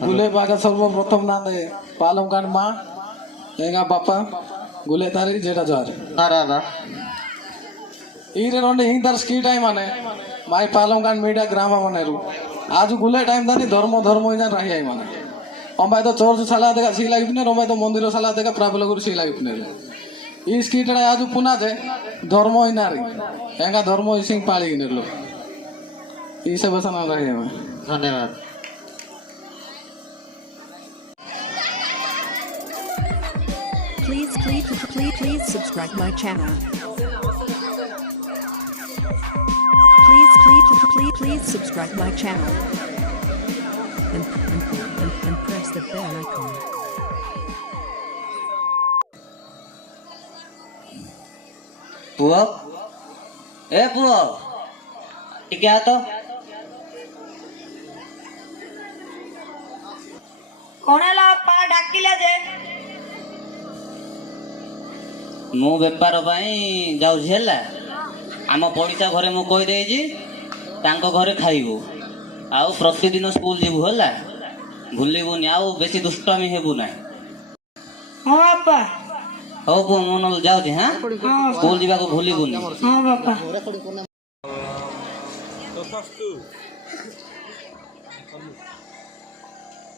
गुले बागा सर्वप्रथम ना दे पालम कांड माँ एगा बापा गुले तारी जेटा जार अरे ఈరే రెండు ఇంటర్ స్కీ టైం అనే మాయ పాలం కాని మీడియా గ్రామం అనేరు आज गुले टाइम दानी धर्म धर्म इना रही आई माने ओमाय तो चर्च साला देगा सी लागिप ने ओमाय तो मंदिर साला देगा प्राबल गुरु सी लागिप ने ई स्कीटडा आज पुना जे धर्म इना रे हेंगा धर्म सिंह पाली ने लो ई सब बसना रही है धन्यवाद। Please subscribe my channel. Please subscribe my channel and press the bell icon. पुओ ए पुओ टिके आ तो कोणाला पा डाकिला जे मु बेपार पई जाउछि हैला आम पड़िसा घरे मु कहि देछि तांको घरे खाइबो आउ प्रतिदिन स्कूल जीवु हैला भूलिबुनी आउ बेसी दुष्टामी हेबु ना। हां बापा हो पु मु न जाउछि हां स्कूल जीवा को भूलिबुनी। हां बापा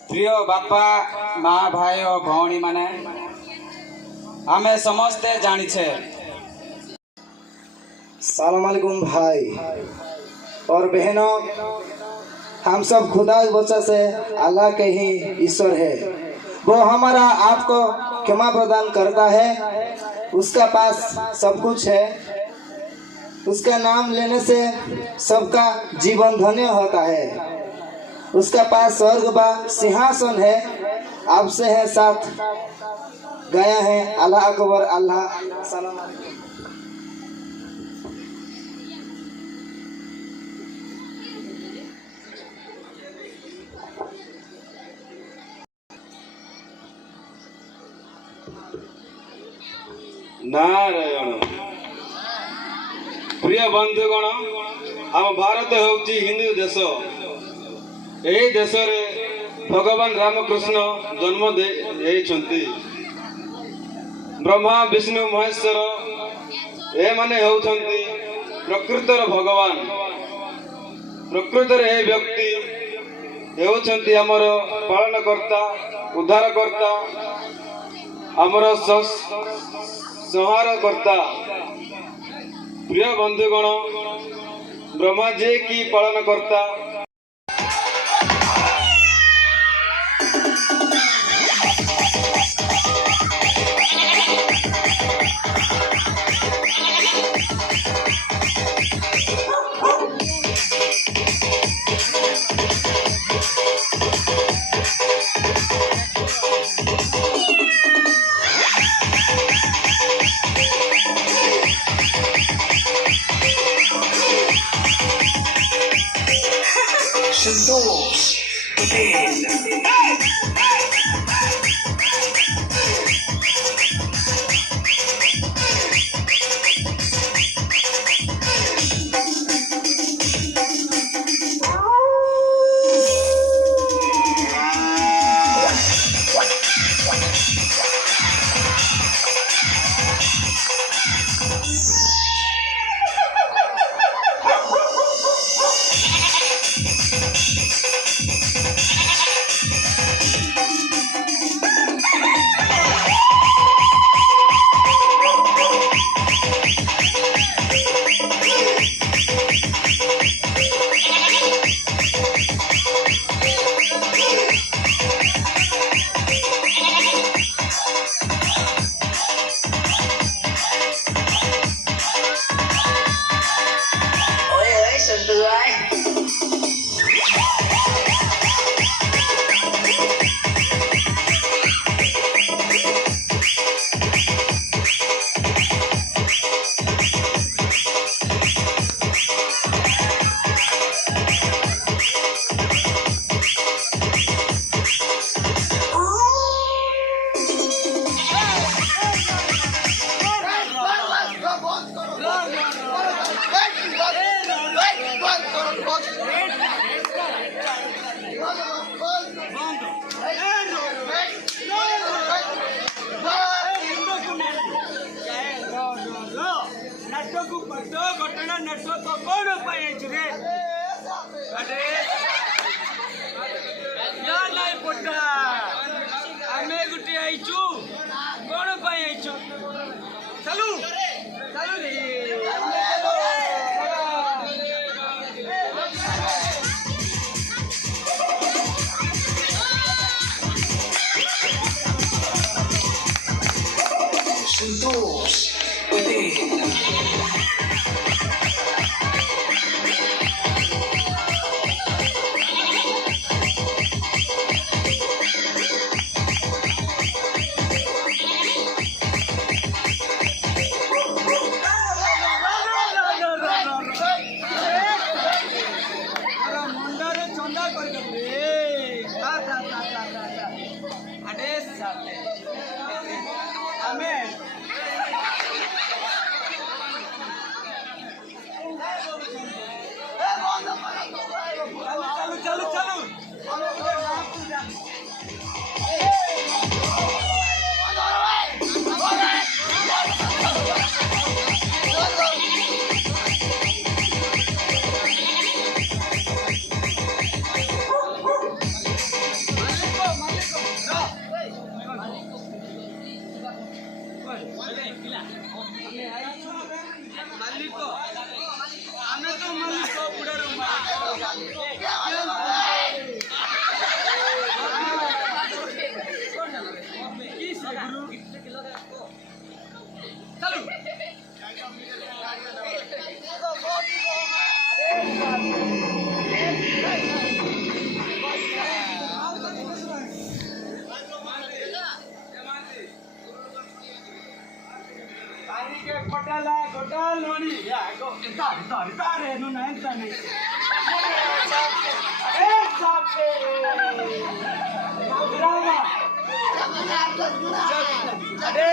प्रिय बापा माँ भाई और भौणी माने आमे समस्ते जानिछे सलाम अलैकुम भाई और बहनों, हम सब खुदा के बच्चा से अल्लाह के ही ईश्वर है। वो हमारा आपको क्षमा प्रदान करता है, उसका पास सब कुछ है। उसका नाम लेने से सबका जीवन धन्य होता है। उसका पास स्वर्ग बा सिंहासन है, आपसे है साथ गया है। अल्लाह अकबर अल्लाह। सलाम अलैकुम। नारायण प्रिय बंधुगण आम भारत होची हिंदू देश। यही देश रे भगवान रामकृष्ण जन्म देइछन्ति। ब्रह्मा विष्णु महेश्वर ए माने होउछन्ति प्रकृतर भगवान। प्रकृतर ए व्यक्ति होउछन्ति हमर पालनकर्ता उद्धारकर्ता हमर संहारकर्ता। प्रिय बंधुगण ब्रह्मा जी की पालनकर्ता ଆମକୁ ବଡ଼ ଘଟଣା ନାଟକ କ'ଣ ପାଇଁ ଆଇଛୁ ରେ? ଆରେ ନାଇଁ ପଟା ଆମେ ଗୋଟେ ଆଇଛୁ କ'ଣ ପାଇଁ ଆଇଛୁ? ଚାଲୁ ଚାଲୁ ରେ ମୁଣ୍ଡରେ ଚନ୍ଦା କରିଦେବୁ ଆରେ ସାଥେ ଆମେ ଚାଲୁ ଚାଲୁ ମାଲିକ ଆମେ ତ ମାଲିକ ବୁଢ଼ାର ଚାଲୁ కొట్టాలా కొట్టాలోని తారే నువ్వు నాయనతానే ఏ సాపే రామా అరే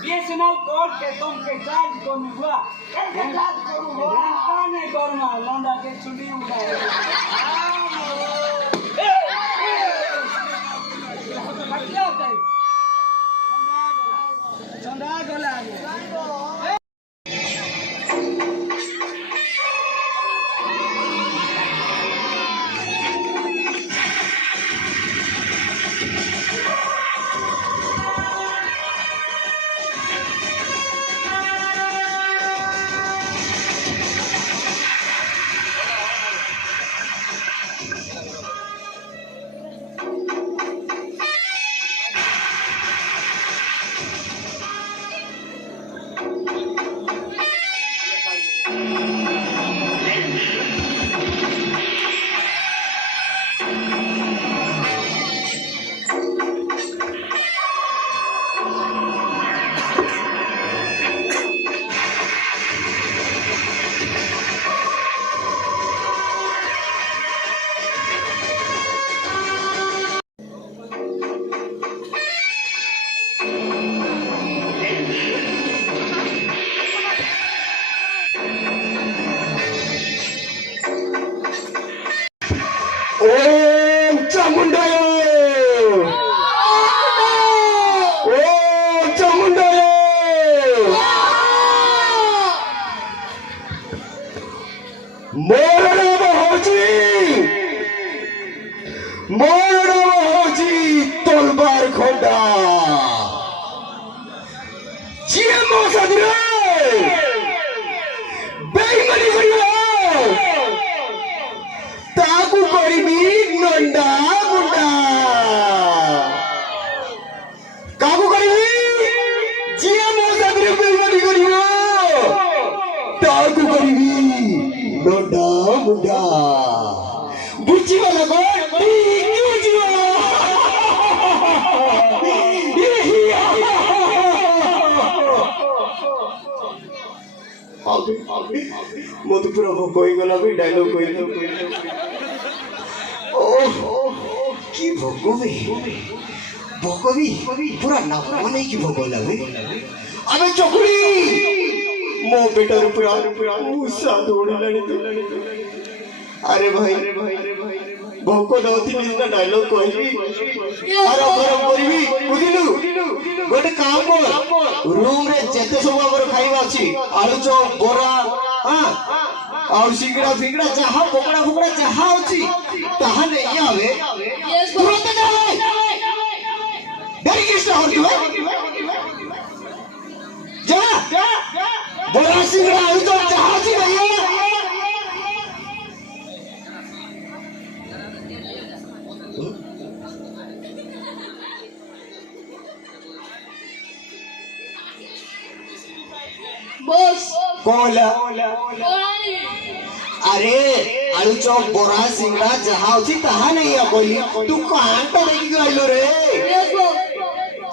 बीएसएनएल कोड के तुम के चार्ज करूँ हुआ कैसे चार्ज करूँ हुआ नहीं करूँगा लौंडा के चुनी उड़ाए चंदा गला तलवार खोंडा जिए मौसद रे बेईमानी करियो ताकू करिबी नंडा मुंडा काकू करिबी जिए मौसद रे बेईमानी करियो ताकू करिबी नंडा मुंडा बुच्ची वाला को क्यों जीवा मत पूरा भोक हो गला भी डायलॉग कहले ओ की भोक भी पूरा ना माने की भोक लगे अबे चकुड़ी मो बेटर पूरा मुसा दौड़लानी तो अरे भाई भोक दउथिली ना डायलॉग कहबी अरे गरम करबी बुझिलु गोटे काम कर रूम रे जेते सब हमर खाइबा अछि आलू चॉप बोरा हां और सिंगड़ा फिंगड़ा जहां पकड़ा फकड़ा जहां अछि तहां नहीं आवे तुरंत जावे डरी किस हो जा बोरा सिंगड़ा आलू चॉप जहां अछि भैया बॉस कोला अरे आलू चॉप बोरा सिंगड़ा जहां अछि तहां नहीं आ कोई तू कहां तो लेके गइलो रे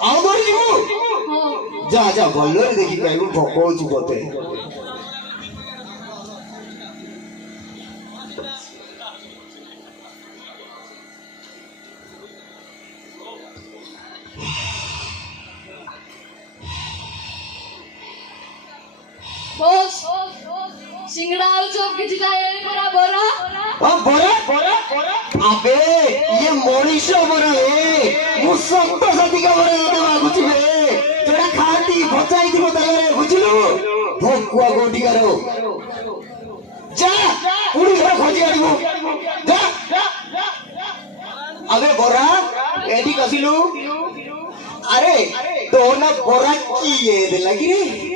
आओ बोल जीवो जा बोलो रे देखि कहू भोको छु बोते बॉस सिंगड़ा आलू चॉप की जगह मेरा बोरा बोरा अबे ये मोनिशो बोरा है मु सत्त सदी का बोरा दे मागुची बे तोरा खाती बचाई दिबो तले बुझिलु भोकुआ गोटी करो जा उड़ी घर खोजी आड़िबो जा अबे बोरा एडी कसिलु अरे तो ना बोरा की ये दे लगी रे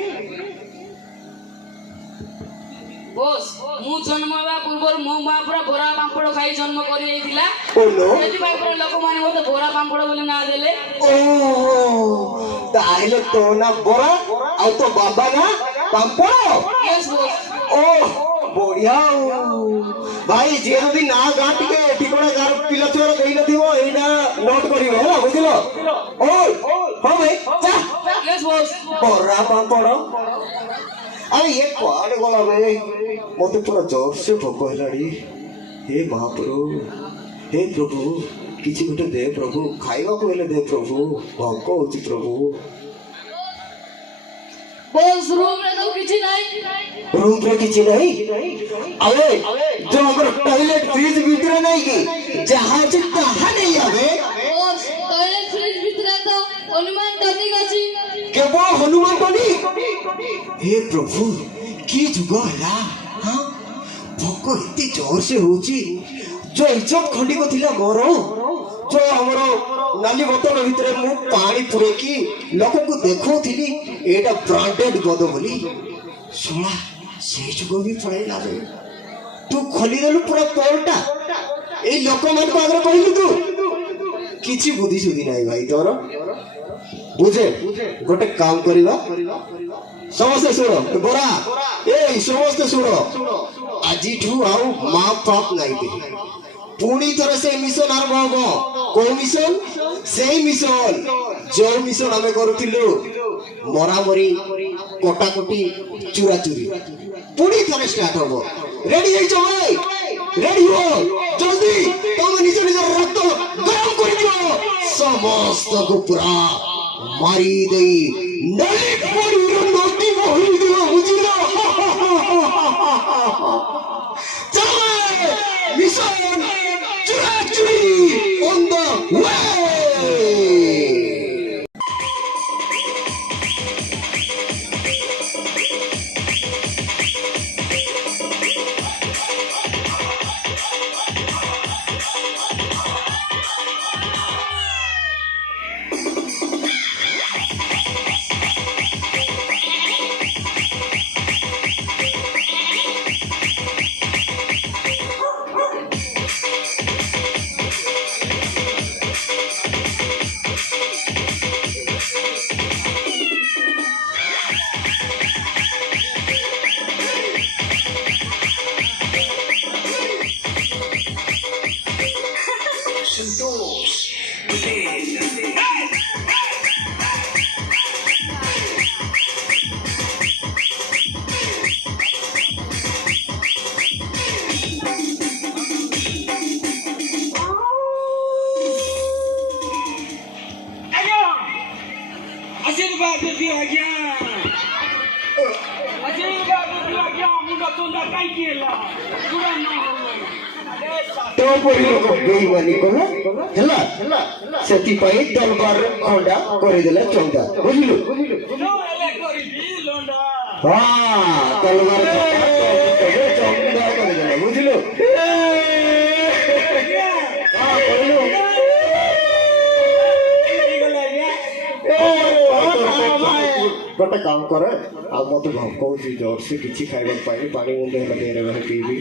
बोस मु जन्म हेबा पूर्व मो मा पूरा बोरा पांपड़ खाई जन्म करि जाइतिला ओलो एति भाई पूरा लोक माने मते बोरा पांपड़ बोले ना देले ओ ताइले तो ना बोरा आ तो बाबा ना पांपड़ यस बोस ओ बढ़िया भाई जे यदि ना गांठ के ठिकड़ा गार पिला चोर देई नथिबो एना नोट करिवो होला बुझिलो ओ हो भाई जा यस बोस बोरा पांपड़ अरे ये कुआड़े गला बे मते पूरा जोर से भोक हेलाड़ी हे महाप्रभु हे प्रभु किछि गोटे दे प्रभु खाइबा को हेले दे प्रभु भोक होछि प्रभु बोस रूम रे तो किछि नाही रूम रे किछि नहीं अबे जो हमर टॉयलेट फ्रिज भीतर नहीं की जहां से कहां नहीं आवे बोस टॉयलेट फ्रिज भीतर तो हनुमान टॉनिक अछि केवल हनुमान टॉनिक हे प्रभु की जुग हला हां भोक इति जोर से होची जो इज्जत खंडी को थिला मोर जो हमरो नाली बोतल भीतर मु पानी पुरे की लोक को देखो थिली एटा ब्रांडेड गदो बोली सोला से जुग भी पळेला रे तू खोली देलु पूरा तोरटा ए लोक मन को आगे कहलु तू किछि बुद्धि सुधी नाही भाई तोर बुझे गोटे काम करिवा समस्त सुनो बोरा ए समस्त सुनो आजी ठू आउ मां पाप नाही दे पुणी थरे से मिशन आरंभ हो को मिशन सेही मिशन जो मिशन हमें करूथिलु मरामरी कोटाकोटी चुरा चुरी पुणी थरे स्टार्ट हो रेडी है जो भाई रेडी हो जल्दी तुम निज निज रक्त गरम कर दियो समस्त को पूरा मारी देई नली पूरी रोटी होई दियो बुझिलो चले मिशन चुरा चुरी ऑन द वे बुद्धि आज्ञा अजीब बुद्धि आज्ञा मुंडा तोंडा काई केला गुड़ा न हो तो परिलोक बेईमानी कला ହେଲା ସେଥିପାଇଁ ତଲବାର ଖଣ୍ଡା କରିଦେଲା ଚौदा ବୁଝିଲୁ नो एले करिबी लोंडा ହଁ ତଲବାର ଚौदा କରିଦେଲା ବୁଝିଲୁ ହଁ କହିଲୁ ଗୋଟେ କାମ କରେ ଆଉ ମତେ ଭୋକଉଛି ଜୋରସେ କିଛି ଖାଇବାକୁ ପାଇନି ପାଣି ମୁଣ୍ଡ ହେଲା ଦେହରେ ରହି ପିଇବି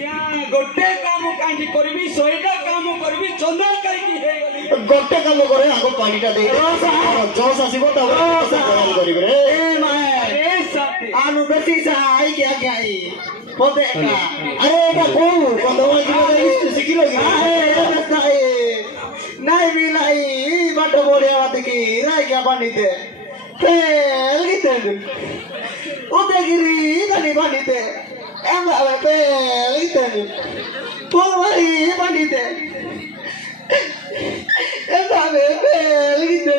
गोटे काम कांटी करबी सोईटा काम करबी चंदा काई की हे गली ଗୋଟେ କାମ କରେ ଆଗ ପାଣିଟା ଦେଇ ଜୋସ୍ ଆସିବ ତାପରେ କରିବେ ରେ ए साथी ଆନୁ ବେଶୀ ସାଇ କିଆ କିଆ ପଦେ ଆରେ ଏଟା କୋଉ କନ୍ଦମା ଯିବ ଶିଖିଲ କି ନାଇଁ ବି ନାଇଁ ବାଟ ବଢିଆ ବାଟ କି ରାଇ କିଆ ପାଣିତେ ତେଲ ଗୀତେ ଉଦୟଗିରି ଦାନି ପାଣିତେ ଏମ ତେଲ ଗୀତେ ଫୁଲବାଡ଼ି ପାଣିତେ ଏମ ତେଲ ଗୀତେ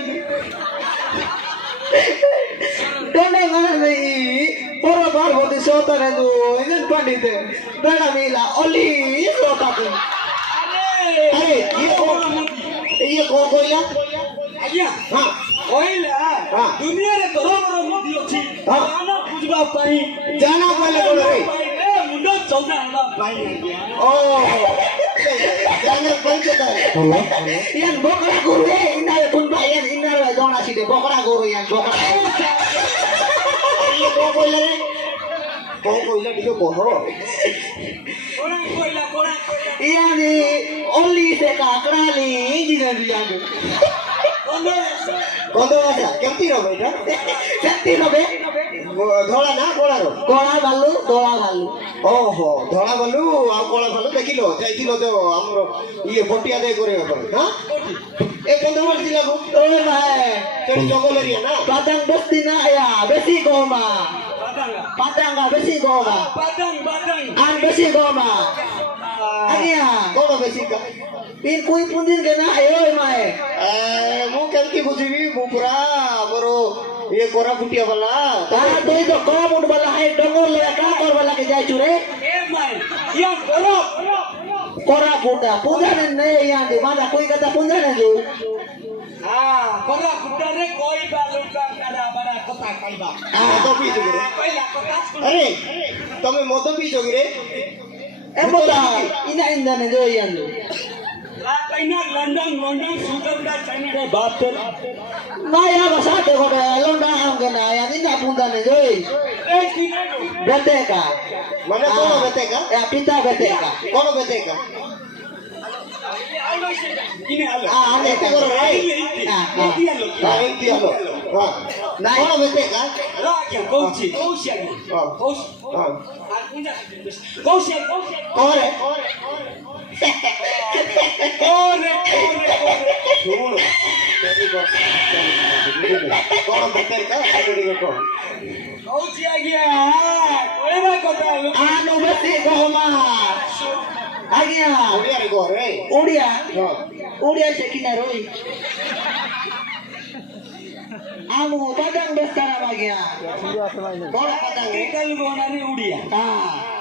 डोले मारे नहीं पूरा बार होती सोता रहे तू इधर पंडित बड़ा मिला ओली सोता तू अरे ये कौन कोइला आज्ञा हाँ ओइला हाँ। दुनिया रे करो करो मोदी अछि हाँ। आना बुझबा पाई जाना पहले बोलो रे ए मुंडो चौदा हला पाई आज्ञा ओ जाना पहले तो यार बकरा गुरु है इन्ना तुम भाई यार इन्ना जोना सीधे बकरा गुरु यार बकरा ये कौन कोइला रे कौन कोइला दिखो कहो कोना कोइला यानी ओली से काकड़ाली इंजीनियर यानी कौन आजा केमती रो बेटा केमती रो बे धोला ना कोळारो कोळा भालू ओहो धोला भालू आ कोळा भालू देखिलो जाइथिलो तो हमरो ये बोटिया दे करे अपन हां ए कंदमर जिला को ओए भाई तेरी जंगल एरिया ना पाटंग बस्ती ना आया बेसी गोमा पाटंगा बेसी गोमा बादंग आन बेसी गोमा आज्ञा कौन बेसी का पीर कोई पुंदिन के ना आयो माए मु केमती बुझिबी मु पूरा बरो ये कोरा फुटिया वाला तारा तोई तो कोरा मुंड वाला है डंगोर ले का कर वाला के जाय चुरे ए माय या करो कोरा फुटा पूजा ने नहीं यहां दे मादा कोई कथा पूजा ने जो हां कोरा फुटा रे कोई बालू का करा बड़ा कथा कहबा तो पी जो पहिला कथा अरे तमे मत पी जो रे ए मोता इना इंदा ने जो यहां दो ला कइना लंदन सुगंधा चाइना रे बाप ते माया बसा ते को लोंडा आंगे ना या इंदा पुंदा ने जो ए किने बेटेका माने कौन बेटेका या पिता बेटेका कौन बेटेका किने आलो आने ते करो रे इंतियालो हां ना कौन बेटेका रा क्या कोची हां कोची हां कोची कौन है सुन तेरी बात कौन बेटेका तेरी को कोची आ गया कोइना कथा आनो बेटे गोमा आज्ञा ओडिया रे गो रे ओडिया हां ओडिया से किना रोई आमो पदंग बेस्तारा आज्ञा कौन पदंग कल गोनानी उड़िया हां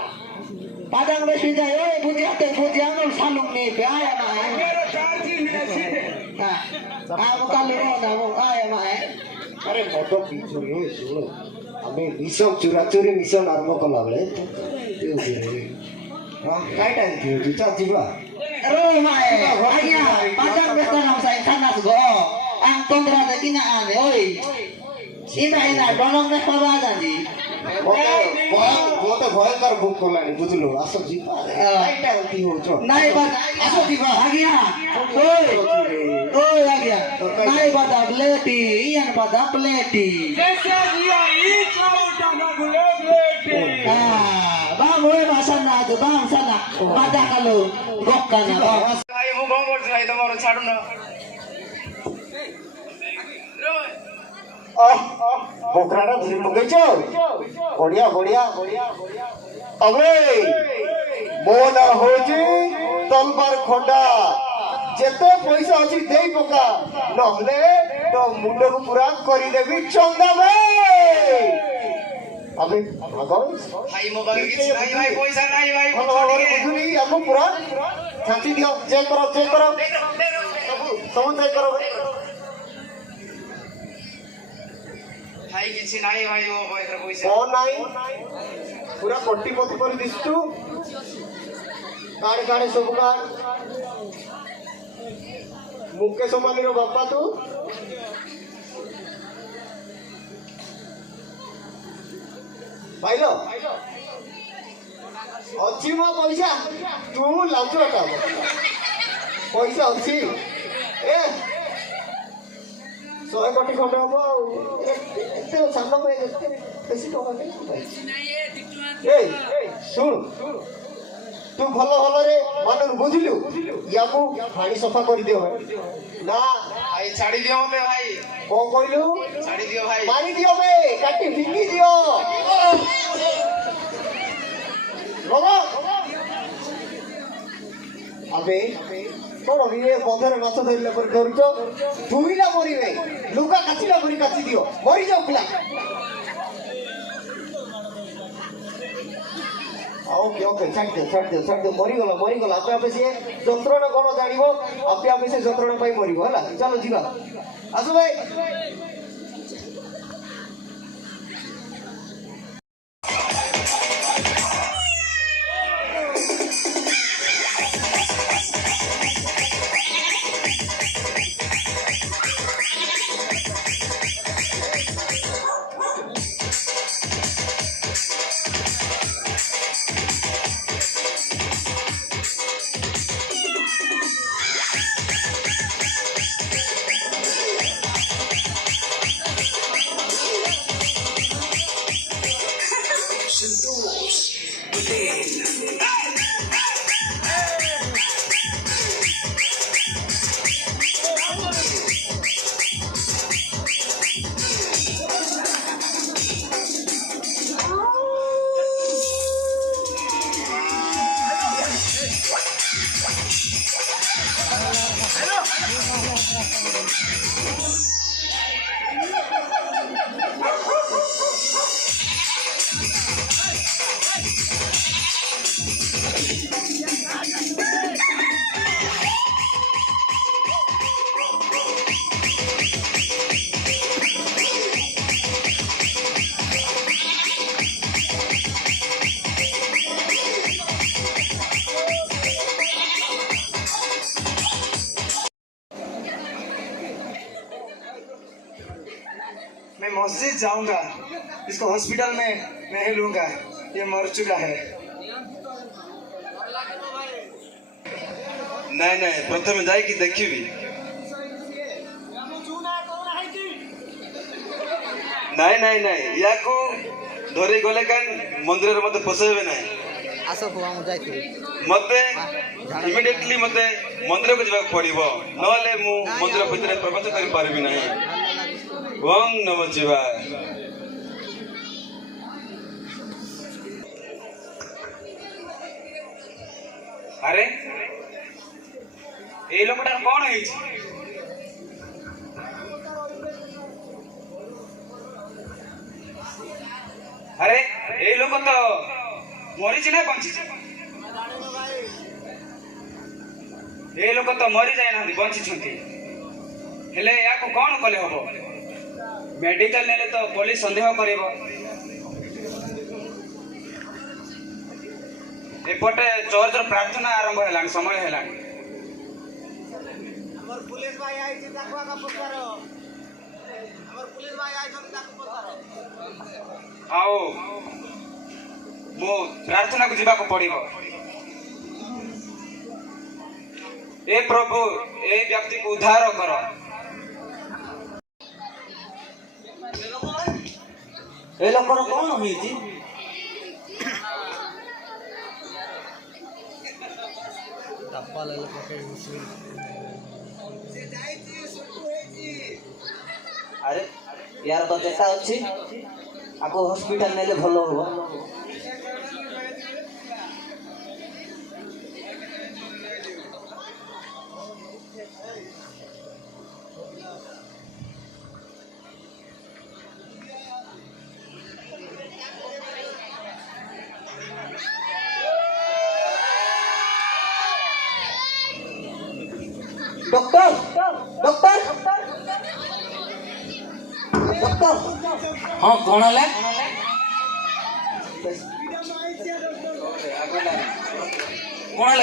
पदंग बेसी जाय ओए बुझिया नो सालुंग ने पे आया ना मेरा चार्जी में से हां आमो काले रो ना वो आया ना अरे मोटो पीछो रे सुनो हमें मिशन चोरी मिशन आरंभ कला बेले हां काय टाइम थियो तू चाचिबा रो माए आज्ञा पदंग बेस्तारा साइ खानास गो आं तोंद्रा दे किना आने ओए इना डनंग ने पवा जानी बहुत भयंकर भूख कोलानी बुझलो आसो जीवा आइटा होती हो जो नाही बात आसो जीवा आज्ञा ओए आज्ञा नाही बात प्लेटी यान बात प्लेटी जैसे जिया ई चौटा ना गुले प्लेटी बा मोए भाषा जो बांग sana बादा कालो गक्काना बा आइ मु गाउँ गर्छु आइ तमरो छाडु न बोकराटा धरी पकैछ बढ़िया बढ़िया अबे मो ना होची तलवार खंडा जेते पैसा अछि देई पका नहले तो मुंडे को पूरा करी देवी चंदा भाई अबे भाई मोबाइल किसी नहीं भाई पैसा नहीं भाई भलो भाବରେ ବୁଝୁନି ୟାକୁ ପୁରା ଛାତି ଦିଅ ଚେକ୍ କର ସବୁ ଚେକ୍ କର भाई किसी नहीं भाई वो पैसा କଣ ନାହିଁ ପୁରା କୋଟିପତି ପରି ଦିଶୁଛୁ କାର୍ଡ କାର୍ଡ ସବୁ କାର୍ଡ ମୁକେଶ ଅମ୍ବାନୀର ବାପା ତୁ ପାଇଲ ଅଛି ମୋ ପଇସା ତୁ ଲାଞ୍ଚ ହଟାବ ପଇସା ଅଛି ଏ 100 କୋଟି ଖଣ୍ଡେ ହବ ଆଉ ଏତେ ସାନ ପାଇଁ ଏତେ ବେଶୀ ଟଙ୍କା କାଇଁ ଏ ଶୁଣ ତୁ ଭଲ ଭଲରେ ମାନୁ ବୁଝିଲୁ ୟାକୁ ପାଣି ସଫା କରିଦିଅ ନା भाई छाड़ी दियो मते भाई କଣ କହିଲୁ छाड़ी दियो भाई ମାରି ଦିଅ ବେ କାଟି ଫିଙ୍ଗି ଦିଅ ବାବା ଆବେ କଣ ଇଏ ବନ୍ଧରେ ମାଛ ଧରିଲା ପରେ ଧରୁଛ ଧୁଇଲା ମରିବେ ଲୁଗା କାଚିଲା ପରି କାଚି ଦିଅ ମରିଯାଉ ପିଲା ଓକେ ଛାଡ଼ିଦିଅ ମରିଗଲା ଆପେ ଆପେ ସିଏ ଯନ୍ତ୍ରଣା କଣ ଜାଣିବ ଆପେ ଆପେ ସେ ଯନ୍ତ୍ରଣା ପାଇଁ ମରିବ ହେଲା ଚାଲ ଯିବା ଆସ ଭାଇ मैं मस्जिद जाऊंगा इसको हॉस्पिटल में नहीं लूंगा ये मर चुका है ନାଇଁ ନାଇଁ ପ୍ରଥମେ ଯାଇକି ଦେଖିବି ନାଇଁ ୟାକୁ ଧରି ଗଲେ କାଇଁ ମନ୍ଦିରରେ ମତେ ପଶେଇବେ ନାହିଁ ମତେ ଇମିଡିଏଟଲି ମତେ ମନ୍ଦିରକୁ ଯିବାକୁ ପଡିବ ନହେଲେ ମୁଁ ମନ୍ଦିର ଭିତରେ ପ୍ରବେଶ କରିପାରିବି ନାହିଁ ଓಂ ନମଃ ଶିବାୟ ଆରେ এই লোকটার কଣ ହେଇଛି আরে এই লোক তো মরিଛି না বଞ୍ଚିଛି এই লোক তো মରି ଯାଇନାହାନ୍ତି ବଞ୍ଚିଛନ୍ତି ହେଲେ ୟାକୁ କଣ କଲେ ହବ ମେଡିକାଲ ନେଲେ ତ ପୋଲିସ ସନ୍ଦେହ କରିବ ଏପଟେ ଚର୍ଚ୍ଚର ପ୍ରାର୍ଥନା ଆରମ୍ଭ ହେଲାଣି ସମୟ ହେଲାଣି पुलिस भाई आई थी ताकुआ का पुकार पुलिस भाई आई थी ताकु पुकार आओ ମୁଁ ପ୍ରାର୍ଥନାକୁ ଯିବାକୁ ପଡିବ ଏ ପ୍ରଭୁ ଏ ବ୍ୟକ୍ତିକୁ ଉଦ୍ଧାର କର ଏ ଲୋକର କଣ ହେଇଛି ଆରେ ୟାର ତ ଚେତା ଅଛି ଆକୁ ହସ୍ପିଟାଲ ନେଲେ ଭଲ ହବ डॉक्टर डॉक्टर डॉक्टर हाँ कौन है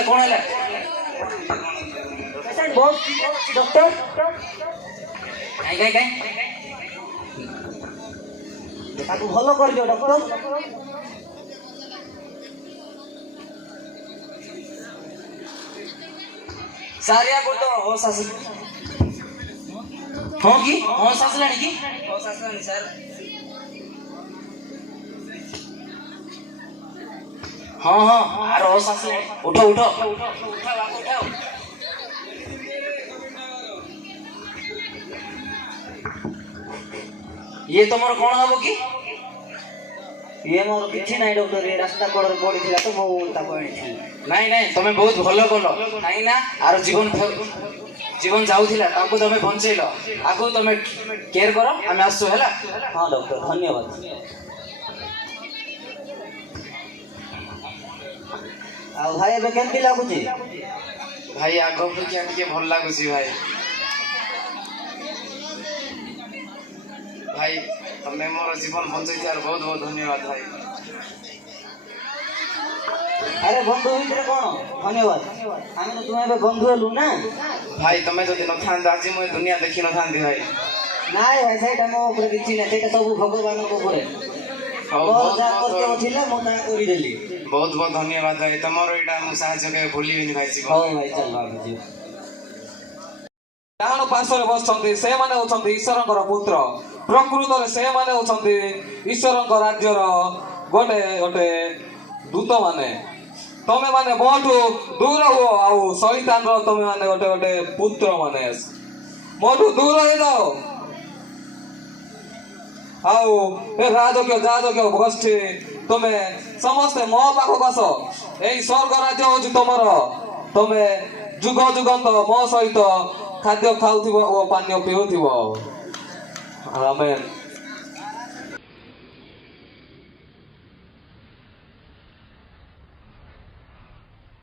कौन है पेशेंट बहुत डॉक्टर कहीं ताकू भलो कर दियो डॉक्टर सारिया को तो हो सास हो की हो सास लानी की हो सास लानी सर हाँ हाँ अरे हो सास ले उठो उठो उठाओ उठाओ ये तुमर कौन हबो की ये मोर किछि नाही डॉक्टर ये रास्ता कोडर पड़ी थिला तो मो ताको आनी थी नहीं नहीं तुम बहुत भल कल कहीं ना आर जीवन जीवन जाऊला ताको तुम बंचेल आगु तुम केयर कर आम आसु है हां डॉक्टर धन्यवाद आ भाई एबे केमती लागुची भाई आग अपेक्षा टे भल लगुच भाई भाई तुम्हें मोर जीवन बंचाई बहुत बहुत धन्यवाद भाई अरे बंधु भितर कौन धन्यवाद आमे तो तुम्हें बंधु हेलु ना भाई तुम्हें जदि न था आज मुझे दुनिया देखी न था भाई नाइ भाई सेटा मो ऊपर किछि ना सेटा सब भगवान को ऊपर बहुत करी देली बहुत बहुत धन्यवाद भाई तुमर एटा मु साहाय्य के भूली भाई जीवन हां भाई चल बाबू डाहाण पार्श्वर बसଛନ୍ତି ସେମାନେ ହେଉଛନ୍ତି ଈଶ୍ୱରଙ୍କର ପୁତ୍ର ପ୍ରକୃତରେ ସେମାନେ ହେଉଛନ୍ତି ଈଶ୍ୱରଙ୍କ ରାଜ୍ୟର ଗୋଟେ ଗୋଟେ ଦୂତ ମାନେ ତମେ ମାନେ ମୋଠୁ ଦୂର ହୁଅ ଆଉ ଶୈତାନର ତମେ ମାନେ ଗୋଟେ ଗୋଟେ ପୁତ୍ର ମାନେ ମୋଠୁ ଦୂର ହେଇଯାଅ ଆଉ ଏ ରାଜକୀୟ ଯାଜକୀୟ ଗୋଷ୍ଠୀ ତମେ ସମସ୍ତେ ମୋ ପାଖକୁ ଆସ ଏଇ ସ୍ୱର୍ଗ ରାଜ୍ୟ ହଉଛି ତମର ତମେ ଯୁଗ ଯୁଗନ୍ତ ମୋ ସହିତ ଖାଦ୍ୟ ଖାଉଥିବ ଓ ପାନୀୟ ପିଉଥିବ ଆମେନ୍।